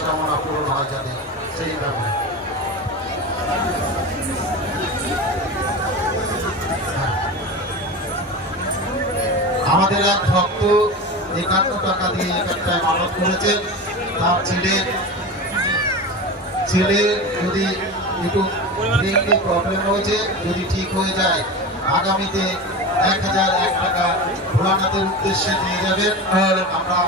মনস্কামনা পূরণ হয় যাতে সেইভাবে। আমাদের এক ভক্ত 51 টাকা দিয়ে এখানটায় মানত করেছে, তার ছেলে যদি একটু ব্রেইনে প্রবলেম হয়েছে, যদি ঠিক হয়ে যায় আগামীতে 1001 টাকা ভোলানাথের উদ্দেশ্যে নিয়ে যাবেন। আমরা